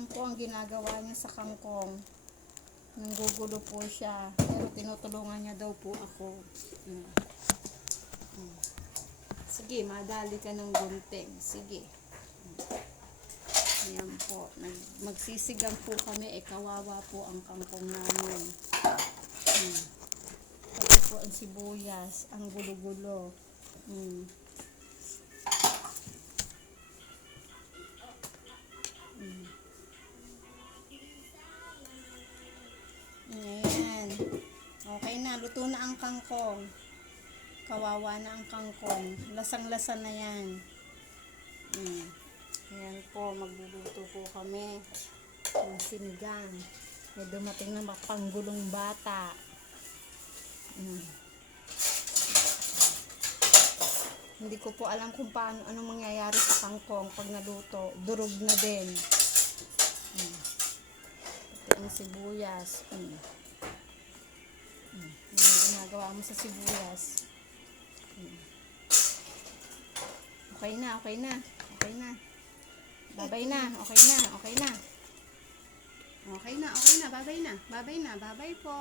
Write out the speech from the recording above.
Yan po ang ginagawa niya sa kangkong. Nanggugulo po siya. Pero tinutulungan niya daw po ako. Sige, madali ka ng gunting. Sige. Ayan po. Magsisigang po kami. Kawawa po ang kangkong namin. Ito po ang sibuyas. Ang gulo-gulo. Ayan. Okay na. Luto na ang kangkong. Kawawa na ang kangkong. Lasang-lasa na yan. Ayan po. Magluluto po kami ng sinigang. May dumating na mapanggulong bata. Hindi ko po alam kung paano, anong mangyayari sa kangkong pag naluto. Durog na din. Ito ang sibuyas. Ano ginagawa mo sa sibuyas? Okay na, okay na. Okay na. Babay na, okay na, okay na. Okay na, okay na. Babay na. Babay na, babay po.